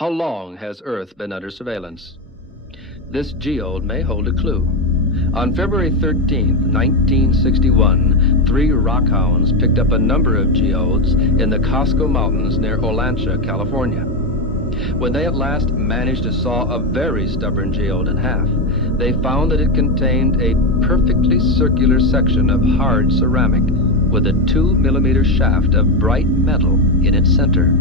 How long has Earth been under surveillance? This geode may hold a clue. On February 13, 1961, 3 rockhounds picked up a number of geodes in the Costco Mountains near Olancha, California. When they at last managed to saw a very stubborn geode in half, they found that it contained a perfectly circular section of hard ceramic with a 2-millimeter shaft of bright metal in its center.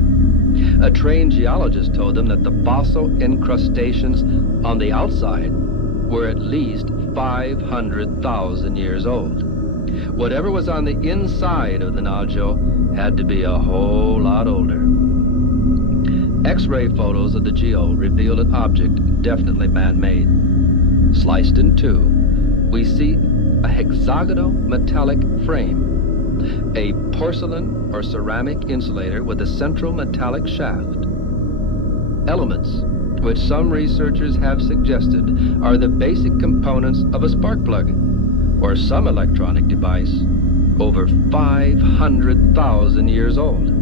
A trained geologist told them that the fossil incrustations on the outside were at least 500,000 years old. Whatever was on the inside of the nodule had to be a whole lot older. X-ray photos of the geode revealed an object definitely man-made. Sliced in two, we see a hexagonal metallic frame, a porcelain or ceramic insulator with a central metallic shaft. Elements which some researchers have suggested are the basic components of a spark plug or some electronic device over 500,000 years old.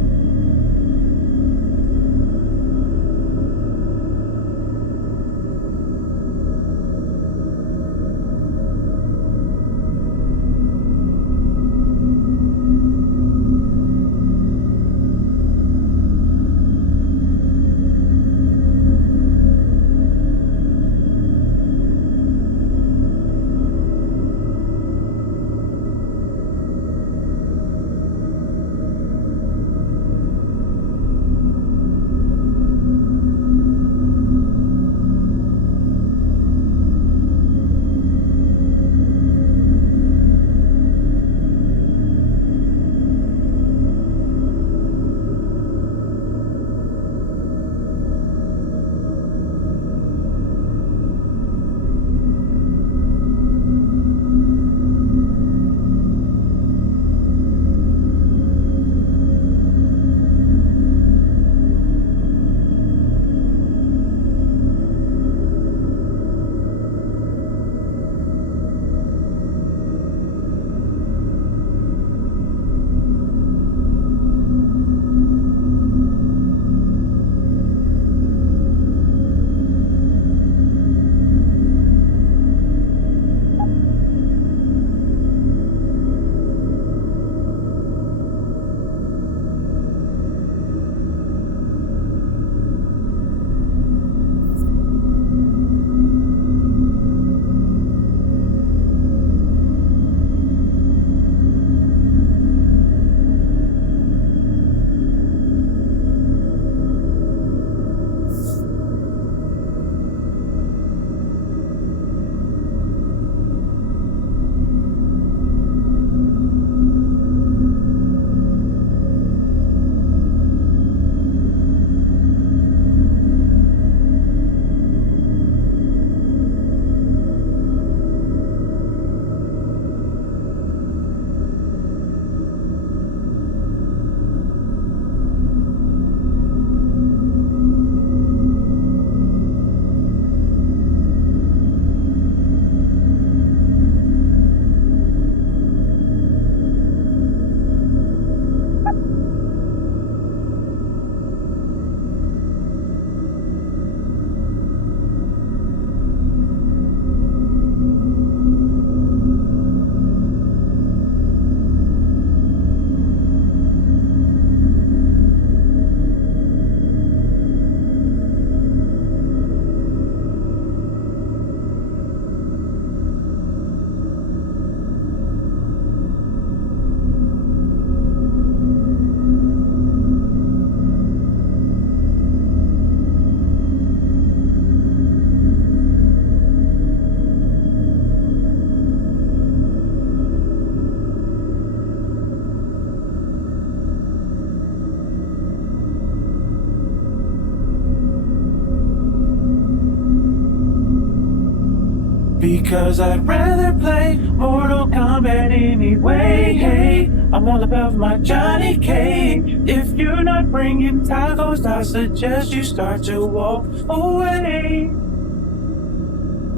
Because I'd rather play Mortal Kombat anyway. Hey, I'm all about my Johnny Cage. If you're not bringing tacos, I suggest you start to walk away.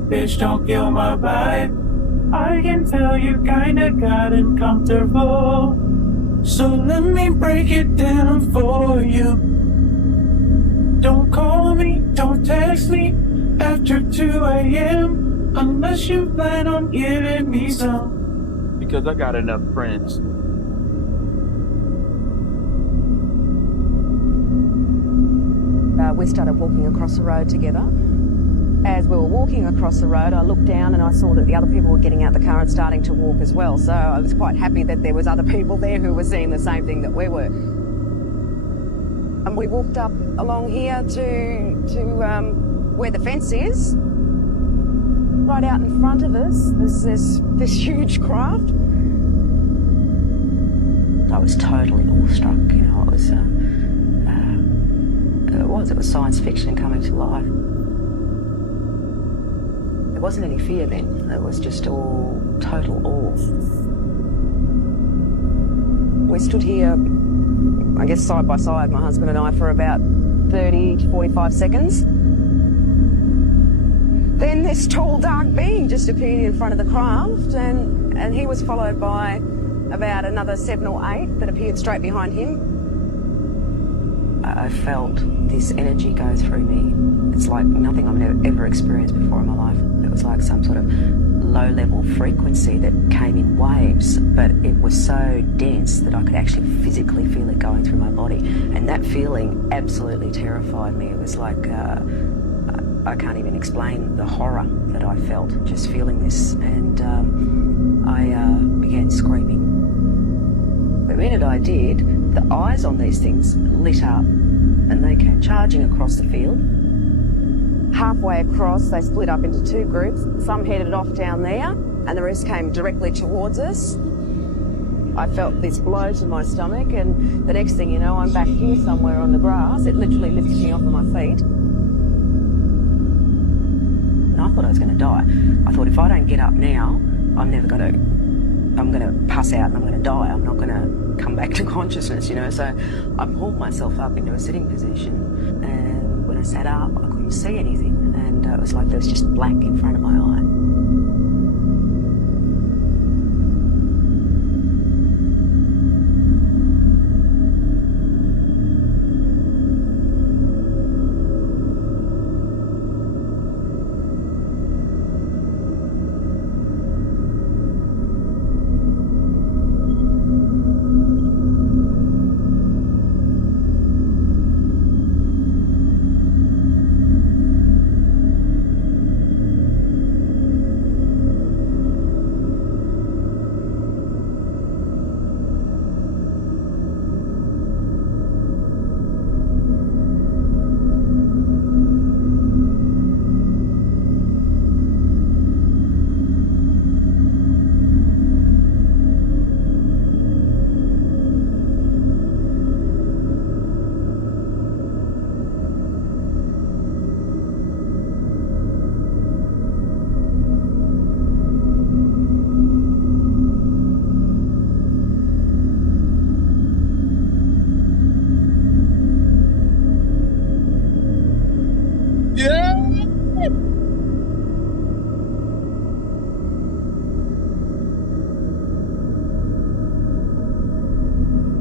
Bitch, don't kill my vibe. I can tell you kinda got uncomfortable. So let me break it down for you. Don't call me, don't text me after 2 a.m. unless you plan on giving me some. Because I got enough friends. We started walking across the road together. As we were walking across the road, I looked down and I saw that the other people were getting out the car and starting to walk as well. So I was quite happy that there was other people there who were seeing the same thing that we were. And we walked up along here to where the fence is. Right out in front of us, there's this huge craft. I was totally awestruck, you know, it was science fiction coming to life. There wasn't any fear then, it was just all total awe. We stood here, I guess side by side, my husband and I, for about 30 to 45 seconds. Then this tall dark being just appeared in front of the craft and he was followed by about another 7 or 8 that appeared straight behind him. I felt this energy go through me. It's like nothing I've ever experienced before in my life. It was like some sort of low-level frequency that came in waves, but it was so dense that I could actually physically feel it going through my body. And that feeling absolutely terrified me. It was like, I can't even explain the horror that I felt just feeling this. And I began screaming. The minute I did, the eyes on these things lit up and they came charging across the field. Halfway across, they split up into 2 groups. Some headed off down there and the rest came directly towards us. I felt this blow to my stomach and the next thing you know, I'm back here somewhere on the grass. It literally lifted me off of my feet. And I thought I was going to die. I thought if I don't get up now, I'm going to pass out and I'm going to die. I'm not going to come back to consciousness, you know. So I pulled myself up into a sitting position and when I sat up, I couldn't see anything and it was like there was just black in front of my eye.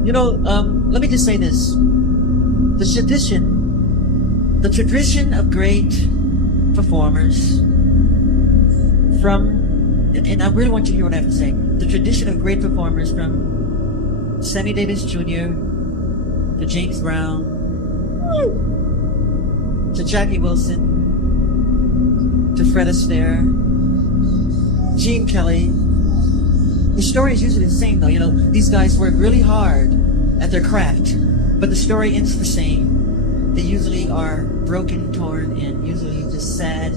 You know, let me just say this. The tradition of great performers from, and I really want you to hear what I have to say. The tradition of great performers from Sammy Davis Jr. to James Brown to Jackie Wilson to Fred Astaire, Gene Kelly. The story is usually the same though, you know, these guys work really hard at their craft, but the story ends the same. They usually are broken, torn, and usually just sad.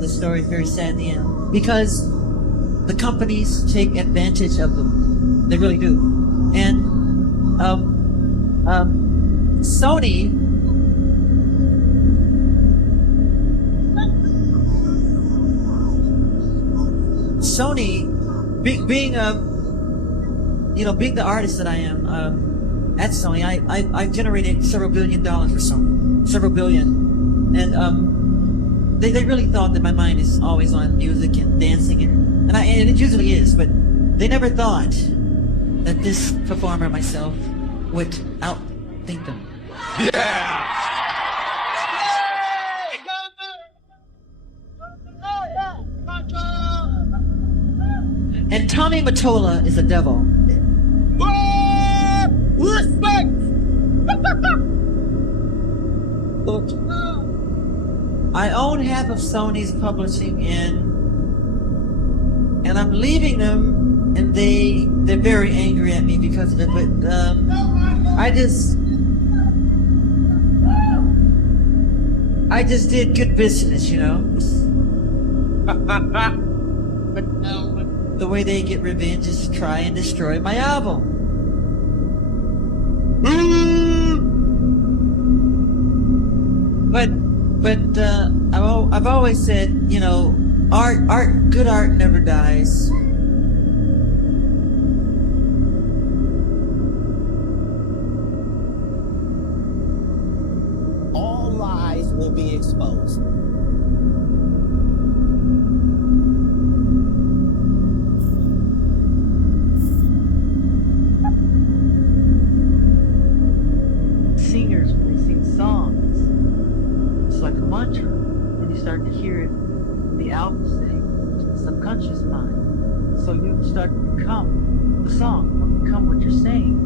The story is very sad in the end. Because the companies take advantage of them. They really do. And Sony, being the artist that I am at Sony, I generated several $1 billion for Sony, several billion, and they really thought that my mind is always on music and dancing, and it usually is, but they never thought that this performer myself would outthink them. Yeah! Tommy Mottola is the devil. Respect! I own half of Sony's publishing and I'm leaving them, and they're very angry at me because of it. But I just did good business, you know. But the way they get revenge is to try and destroy my album. But I've always said, you know, good art never dies. All lies will be exposed. Singers, when they sing songs, it's like a mantra. When you start to hear it, the album sing to the subconscious mind. So you start to become the song, or become what you're saying.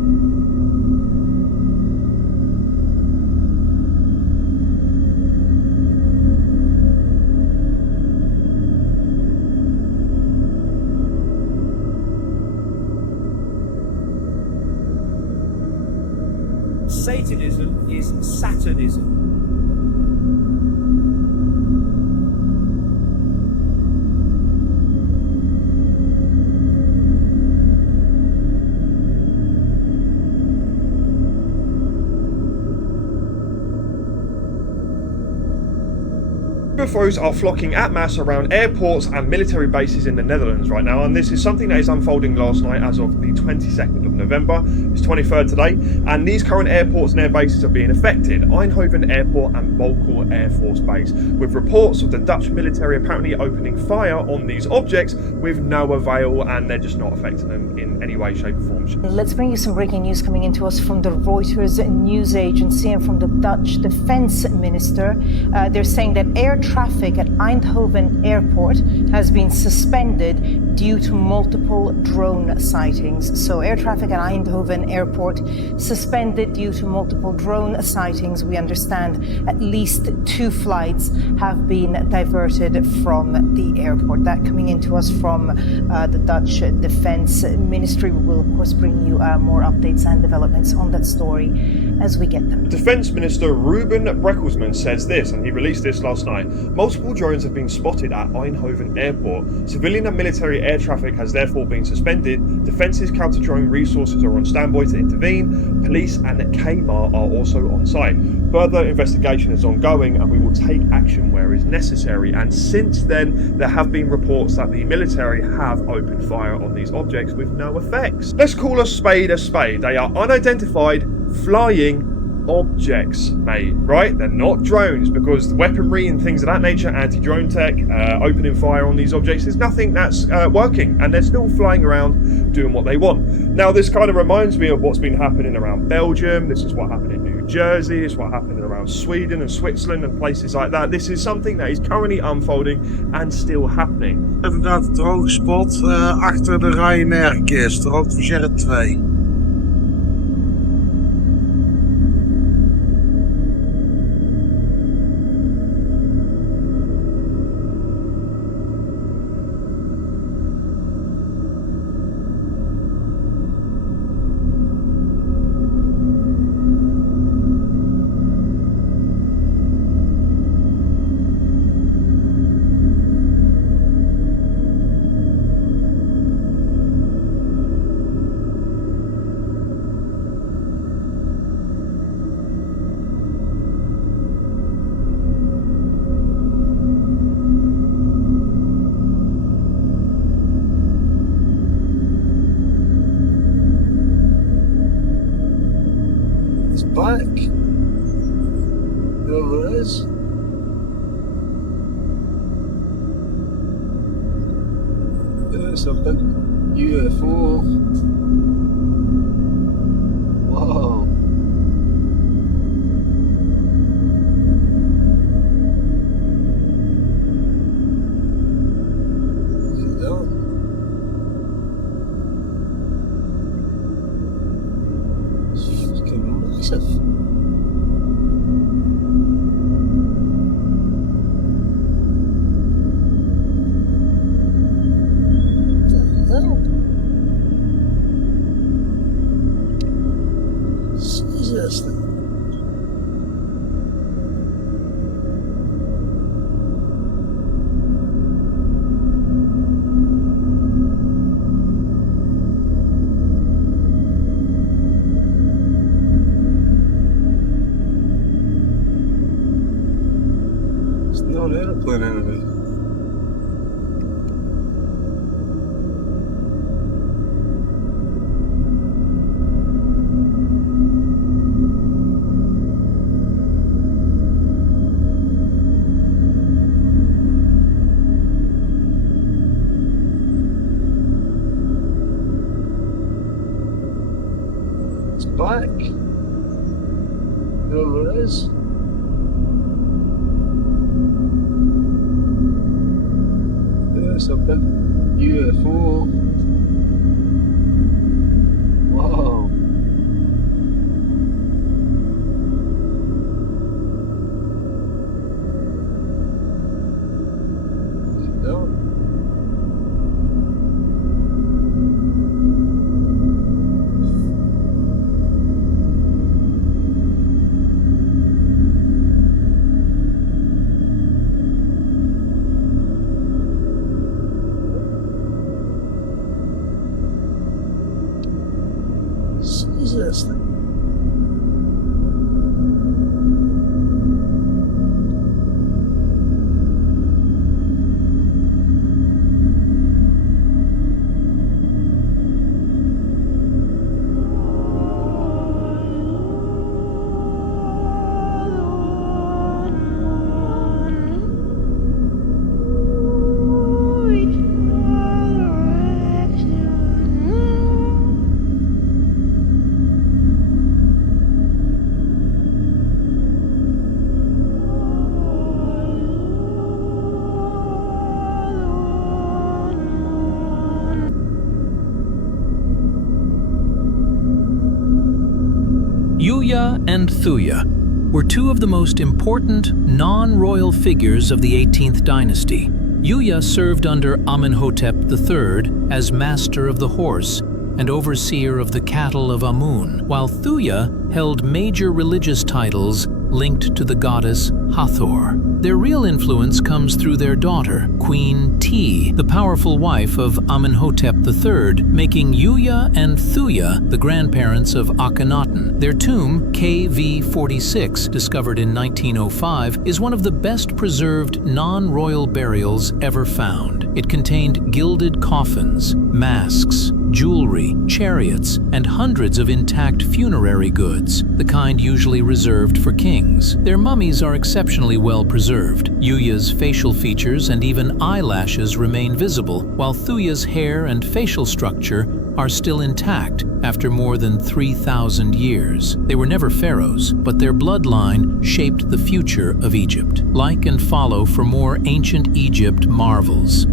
Satanism is Satanism. UFOs are flocking en masse around airports and military bases in the Netherlands right now, and this is something that is unfolding last night as of the 22nd of November. It's 23rd today, and these current airports and air bases are being affected. Eindhoven Airport and Bokel Air Force Base, with reports of the Dutch military apparently opening fire on these objects with no avail, and they're just not affecting them in any way, shape or form. Let's bring you some breaking news coming into us from the Reuters news agency and from the Dutch defense minister. They're saying that air traffic at Eindhoven Airport has been suspended due to multiple drone sightings. So air traffic at Eindhoven Airport suspended due to multiple drone sightings. We understand at least 2 flights have been diverted from the airport. That coming into us from the Dutch Defense Ministry. We will, of course, bring you more updates and developments on that story as we get them. Defense Minister Ruben Breckelsman says this, and he released this last night. Multiple drones have been spotted at Eindhoven Airport. Civilian and military air traffic has therefore been suspended. Defence's counter-drone resources are on standby to intervene. Police and KMAR are also on site. Further investigation is ongoing, and we will take action where is necessary. And since then, there have been reports that the military have opened fire on these objects with no effects. Let's call a spade a spade. They are unidentified flying objects, mate, right? They're not drones, because the weaponry and things of that nature, anti-drone tech, opening fire on these objects, there's nothing that's working, and they're still flying around doing what they want. Now, this kind of reminds me of what's been happening around Belgium. This is what happened in New Jersey. It's what happened around Sweden and Switzerland and places like that. This is something that is currently unfolding and still happening. Inderdaad, het droge spot achter de Ryanair-kist, roodvizier 2. Back. There it is. There's a big UFO. Wow. Auckland anyway. It's black. You know what it is? Something. UFO. Whoa. No. This thing. Yuya and Thuya were two of the most important non-royal figures of the 18th dynasty. Yuya served under Amenhotep III as master of the horse and overseer of the cattle of Amun, while Thuya held major religious titles linked to the goddess Hathor. Their real influence comes through their daughter, Queen Ti, the powerful wife of Amenhotep III, making Yuya and Thuya the grandparents of Akhenaten. Their tomb, KV46, discovered in 1905, is one of the best preserved non-royal burials ever found. It contained gilded coffins, masks, jewelry, chariots, and hundreds of intact funerary goods, the kind usually reserved for kings. Their mummies are exceptionally well preserved. Yuya's facial features and even eyelashes remain visible, while Thuya's hair and facial structure are still intact after more than 3,000 years. They were never pharaohs, but their bloodline shaped the future of Egypt. Like and follow for more ancient Egypt marvels.